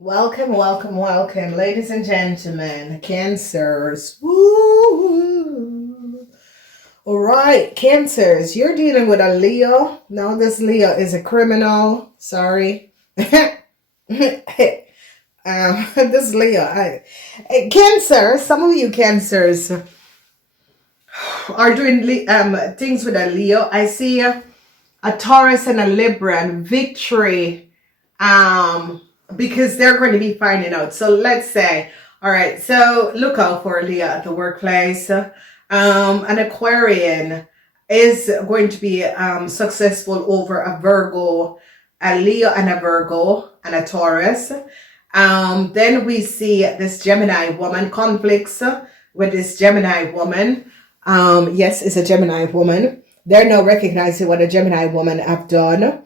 Welcome, welcome, welcome, ladies and gentlemen, Cancers. Woo! All right, Cancers, you're dealing with a Leo. Now, this Leo is a criminal. Sorry. This Leo, Cancer, some of you Cancers are doing things with a Leo. I see a Taurus and a Libra and victory. Because they're going to be finding out. So let's say, all right, so look out for Leo at the workplace. An Aquarian is going to be successful over a Virgo, a Leo and a Virgo and a Taurus. Then we see this Gemini woman conflicts with this Gemini woman. Yes, it's a Gemini woman. They're now recognizing what a Gemini woman have done.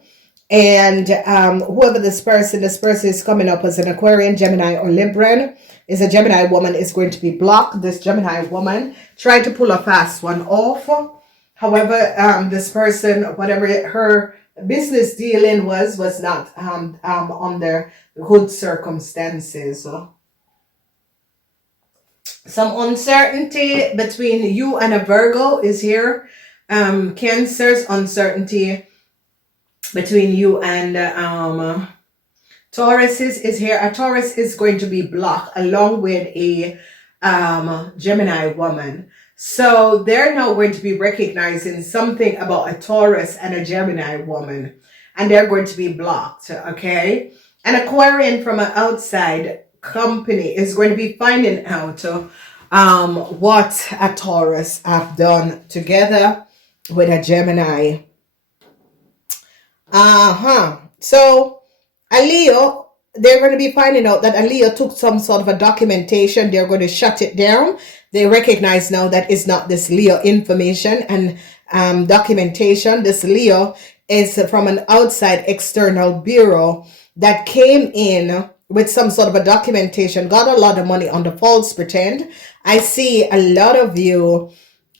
And whoever this person is coming up as an Aquarian, Gemini, or Libran, is a Gemini woman, is going to be blocked. This Gemini woman tried to pull a fast one off. However, this person, whatever her business dealing was not under good circumstances. Some uncertainty between you and a Virgo is here. Cancer's uncertainty between you and Taurus is here. A Taurus is going to be blocked along with a Gemini woman. So they're now going to be recognizing something about a Taurus and a Gemini woman, and they're going to be blocked. Okay, an Aquarian from an outside company is going to be finding out what a Taurus have done together with a Gemini. So a Leo, they're going to be finding out that a Leo took some sort of a documentation. They're going to shut it down. They recognize now that it's not this Leo information and documentation. This Leo is from an outside external bureau that came in with some sort of a documentation, got a lot of money on the false pretend. I see a lot of you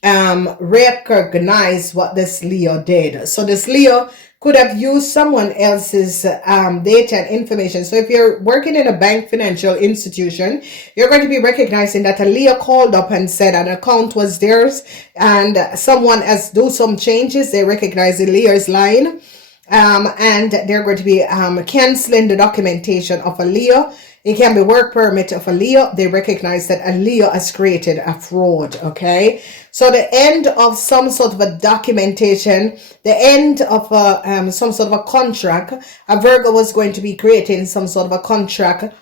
recognize what this Leo did. So this Leo could have used someone else's data and information. So if you're working in a bank financial institution, you're going to be recognizing that a Leo called up and said an account was theirs and someone has do some changes. They recognize the Leo is lying. And they're going to be canceling the documentation of a Leo. It can be work permit of a Leo. They recognize that a Leo has created a fraud. Okay, so the end of some sort of a documentation, the end of some sort of a contract. A Virgo was going to be creating some sort of a contract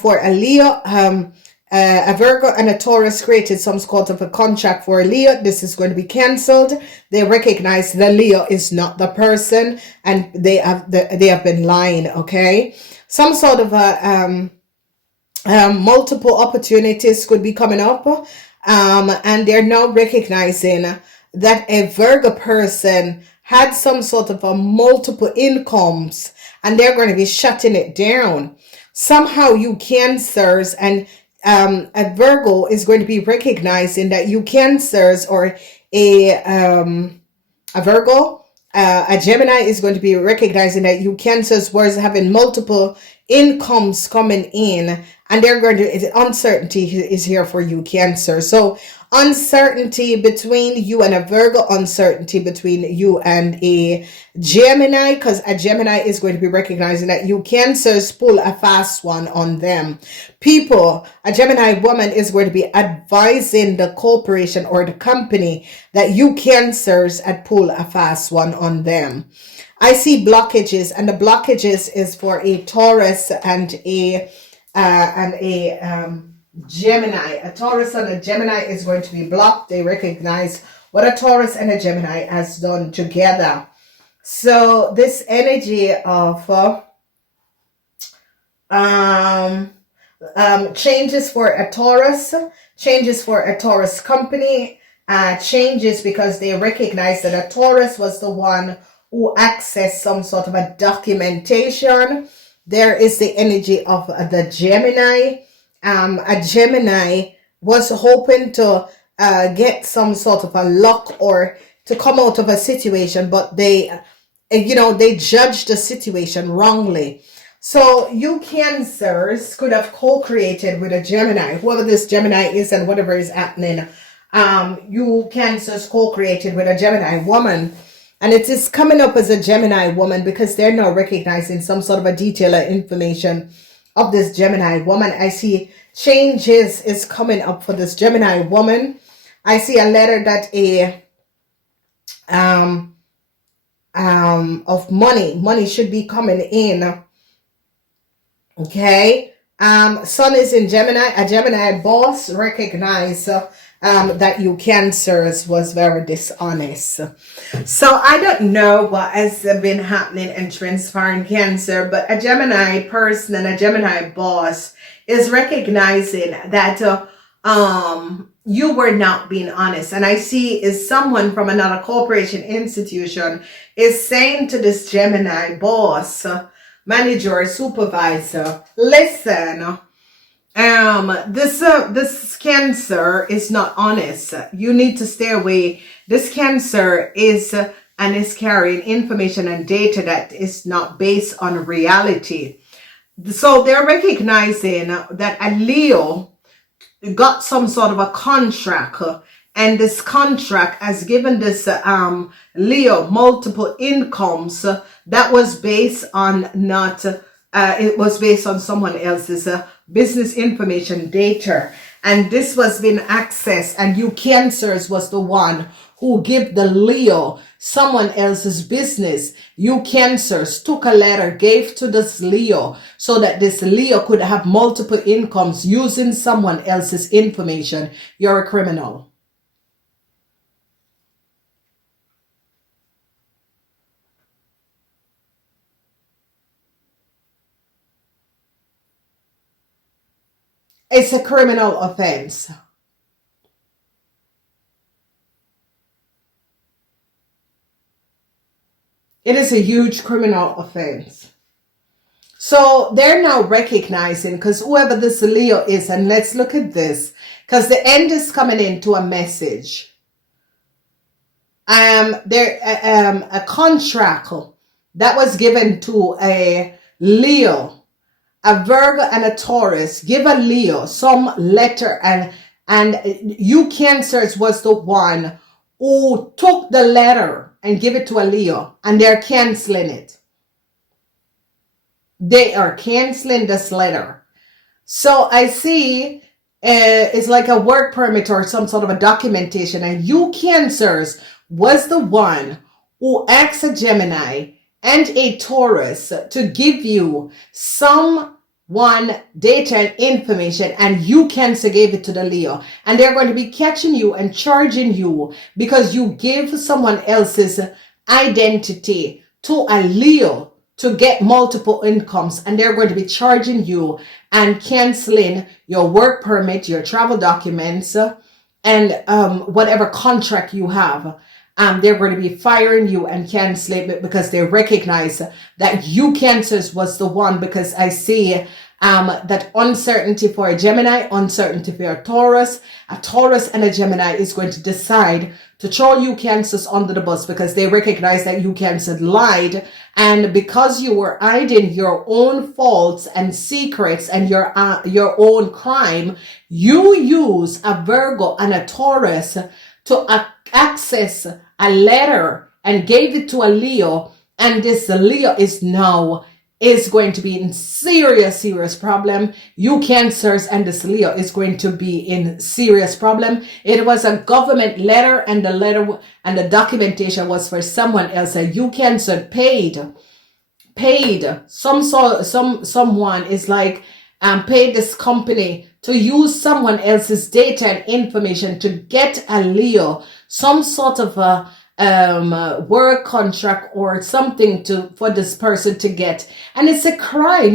for a Leo. A Virgo and a Taurus created some sort of a contract for a Leo. This is going to be cancelled. They recognize the Leo is not the person, and they have been lying. Okay, some sort of a multiple opportunities could be coming up, and they're now recognizing that a Virgo person had some sort of a multiple incomes, and they're going to be shutting it down. Somehow, you Cancers and a Virgo is going to be recognizing that you Cancers or a Virgo, a Gemini is going to be recognizing that you Cancers was having multiple incomes coming in, and they're going to, uncertainty is here for you Cancer. So uncertainty between you and a Virgo, uncertainty between you and a Gemini, because a Gemini is going to be recognizing that you Cancers pull a fast one on them. People, a Gemini woman is going to be advising the corporation or the company that you Cancers had pull a fast one on them. I see blockages, and the blockages is for a Taurus and a Gemini. A Taurus and a Gemini is going to be blocked. They recognize what a Taurus and a Gemini has done together. So this energy of changes for a Taurus, changes for a Taurus company, changes because they recognize that a Taurus was the one who accessed some sort of a documentation. There is the energy of the Gemini. A Gemini was hoping to get some sort of a luck or to come out of a situation, but they judged the situation wrongly. So you Cancers could have co-created with a Gemini, whoever this Gemini is and whatever is happening. You Cancers co-created with a Gemini woman. And it is coming up as a Gemini woman because they're now recognizing some sort of a detail or information of this Gemini woman. I see changes is coming up for this Gemini woman. I see a letter that of money should be coming in. Okay. Sun is in Gemini. A Gemini boss recognize that you Cancers was very dishonest. So I don't know what has been happening and transpiring Cancer, but a Gemini person and a Gemini boss is recognizing that you were not being honest. And I see is someone from another corporation institution is saying to this Gemini boss, manager or supervisor, listen, this Cancer is not honest. You need to stay away. This Cancer is and is carrying information and data that is not based on reality. So they're recognizing that a Leo got some sort of a contract, and this contract has given this Leo multiple incomes that was based on not it was based on someone else's business information data, and this was being accessed, and you Cancers was the one who give the Leo someone else's business. You Cancers took a letter, gave to this Leo so that this Leo could have multiple incomes using someone else's information. You're a criminal. It's a criminal offense. It is a huge criminal offense. So they're now recognizing, because whoever this Leo is, and let's look at this, because the end is coming into a message. A contract that was given to a Leo, a Virgo and a Taurus, give a Leo some letter, and you Cancers was the one who took the letter and give it to a Leo, and they're canceling it. They are canceling this letter. So I see it's like a work permit or some sort of a documentation, and you Cancers was the one who asked a Gemini and a Taurus to give you some data and information, and you Cancer gave it to the Leo, and they're going to be catching you and charging you because you gave someone else's identity to a Leo to get multiple incomes, and they're going to be charging you and canceling your work permit, your travel documents, and whatever contract you have. They're going to be firing you and canceling it because they recognize that you Cancers was the one, because I see that uncertainty for a Gemini, uncertainty for a Taurus and a Gemini is going to decide to throw you Cancers under the bus because they recognize that you Cancer lied, and because you were hiding your own faults and secrets and your own crime, you use a Virgo and a Taurus to access a letter and gave it to a Leo, and this Leo is going to be in serious problem. You Cancers and this Leo is going to be in serious problem. It was a government letter, and the letter and the documentation was for someone else. And you Cancer paid someone is like paid this company to use someone else's data and information to get a Leo some sort of a work contract or something for this person to get, and it's a crime.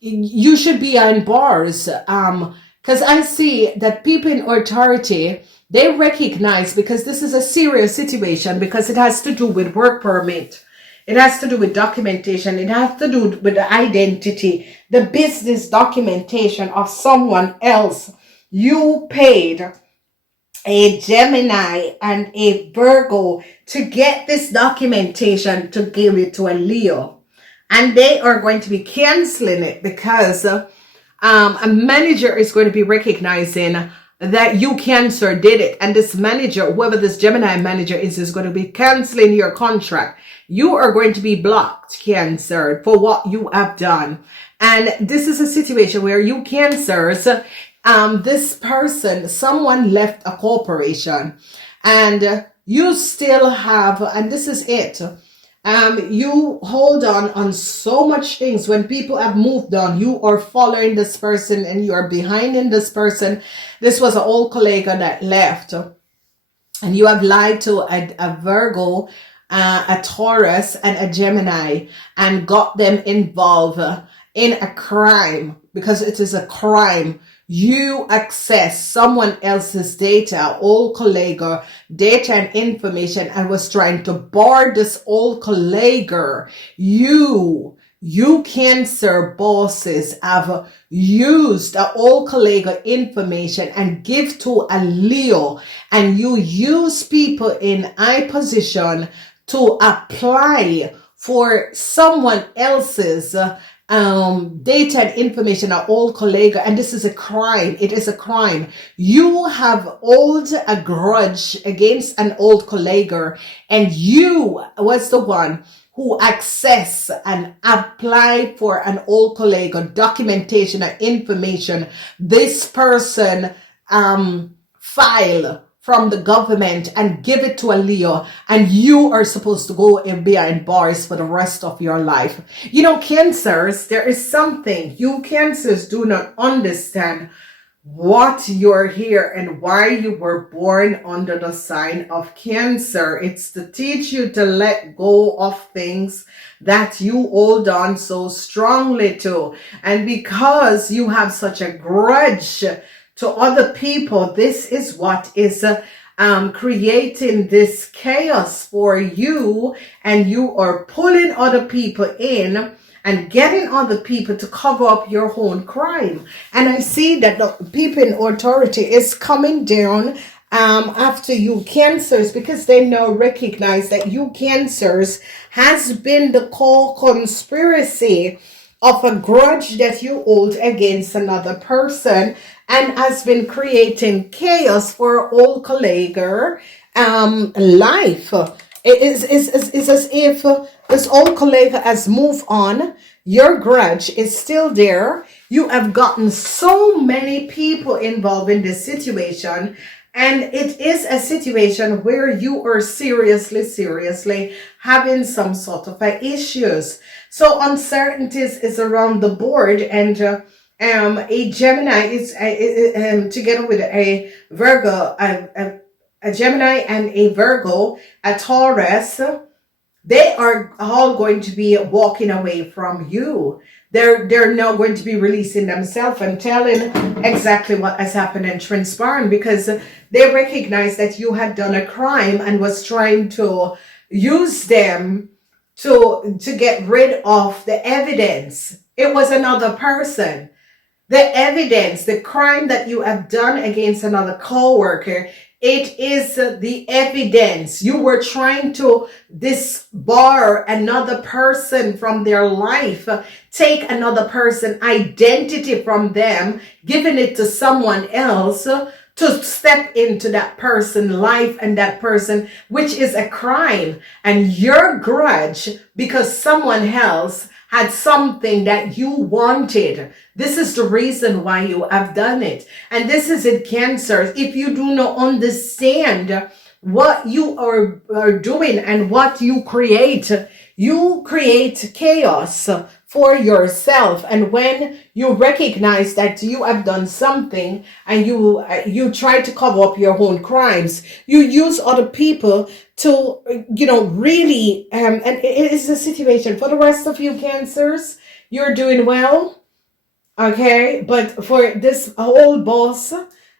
You should be in bars. Because I see that people in authority, they recognize, because this is a serious situation, because it has to do with work permit. It has to do with documentation. It has to do with the identity, the business documentation of someone else. You paid a Gemini and a Virgo to get this documentation to give it to a Leo. and they are going to be canceling it because a manager is going to be recognizing that you, Cancer, did it. And this manager, whoever this Gemini manager is going to be canceling your contract. You are going to be blocked, Cancer, for what you have done. And this is a situation where you, Cancers, this person, someone left a corporation, and you still have, and this is it. You hold on so much things. When people have moved on, you are following this person and you are behind in this person. This was an old colleague that left, and you have lied to a Virgo, a Taurus, and a Gemini, and got them involved in a crime, because it is a crime. You access someone else's data, old colleague, data and information, and was trying to bar this old colleague. You Cancer bosses have used the old colleague information and give to a Leo, and you use people in high position to apply for someone else's data and information, are old colleague, and this is a crime. It is a crime. You have hold a grudge against an old colleague, and you was the one who access and apply for an old colleague documentation and information. This person file from the government and give it to a Leo, and you are supposed to go and behind bars for the rest of your life. You know, Cancers, there is something you Cancers do not understand, what you're here and why you were born under the sign of Cancer. It's to teach you to let go of things that you hold on so strongly to. And because you have such a grudge to other people, this is what is creating this chaos for you, and you are pulling other people in and getting other people to cover up your own crime. And I see that the people in authority is coming down after you, Cancers, because they now recognize that you, Cancers, has been the core conspiracy of a grudge that you hold against another person, and has been creating chaos for old colleague life. It is as if this old colleague has moved on. Your grudge is still there. You have gotten so many people involved in this situation, and it is a situation where you are seriously having some sort of issues. So uncertainties is around the board, and a Gemini is together with a Virgo, a Gemini and a Virgo, a Taurus. They are all going to be walking away from you. They're now going to be releasing themselves and telling exactly what has happened and transpiring, because they recognize that you had done a crime and was trying to use them to get rid of the evidence. It was another person. The evidence, the crime that you have done against another co-worker, it is the evidence. You were trying to disbar another person from their life, take another person's identity from them, giving it to someone else to step into that person's life and that person, which is a crime. And your grudge, because someone else had something that you wanted. This is the reason why you have done it. And this is it, Cancer. If you do not understand what you are doing and what you create chaos for yourself. And when you recognize that you have done something and you try to cover up your own crimes, you use other people to, really, and it is a situation. For the rest of you, Cancers, you're doing well, okay? But for this whole boss,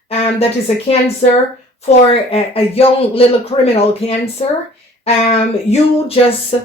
that is a Cancer, for a young little criminal Cancer, you just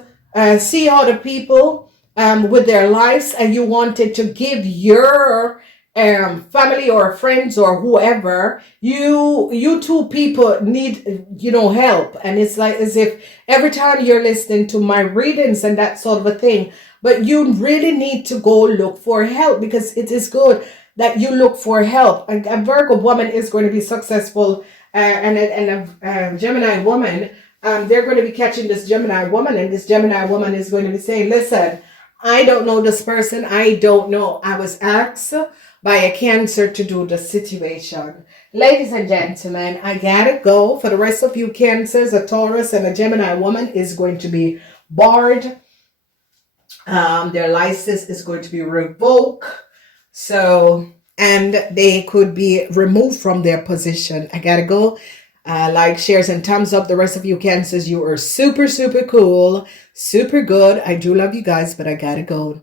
see other people with their lives, and you wanted to give your family or friends or whoever, you two people need, help. And it's like as if every time you're listening to my readings and that sort of a thing, but you really need to go look for help, because it is good that you look for help. A Virgo woman is going to be successful, and a Gemini woman, they're going to be catching this Gemini woman, and this Gemini woman is going to be saying, listen, I don't know this person. I don't know. I was asked by a Cancer to do the situation. Ladies and gentlemen, I gotta go. For the rest of you Cancers, a Taurus and a Gemini woman is going to be barred. Their license is going to be revoked. So, and they could be removed from their position. I gotta go. Like, shares, and thumbs up. The rest of you Cancers, you are super, super cool, super good. I do love you guys, but I gotta go.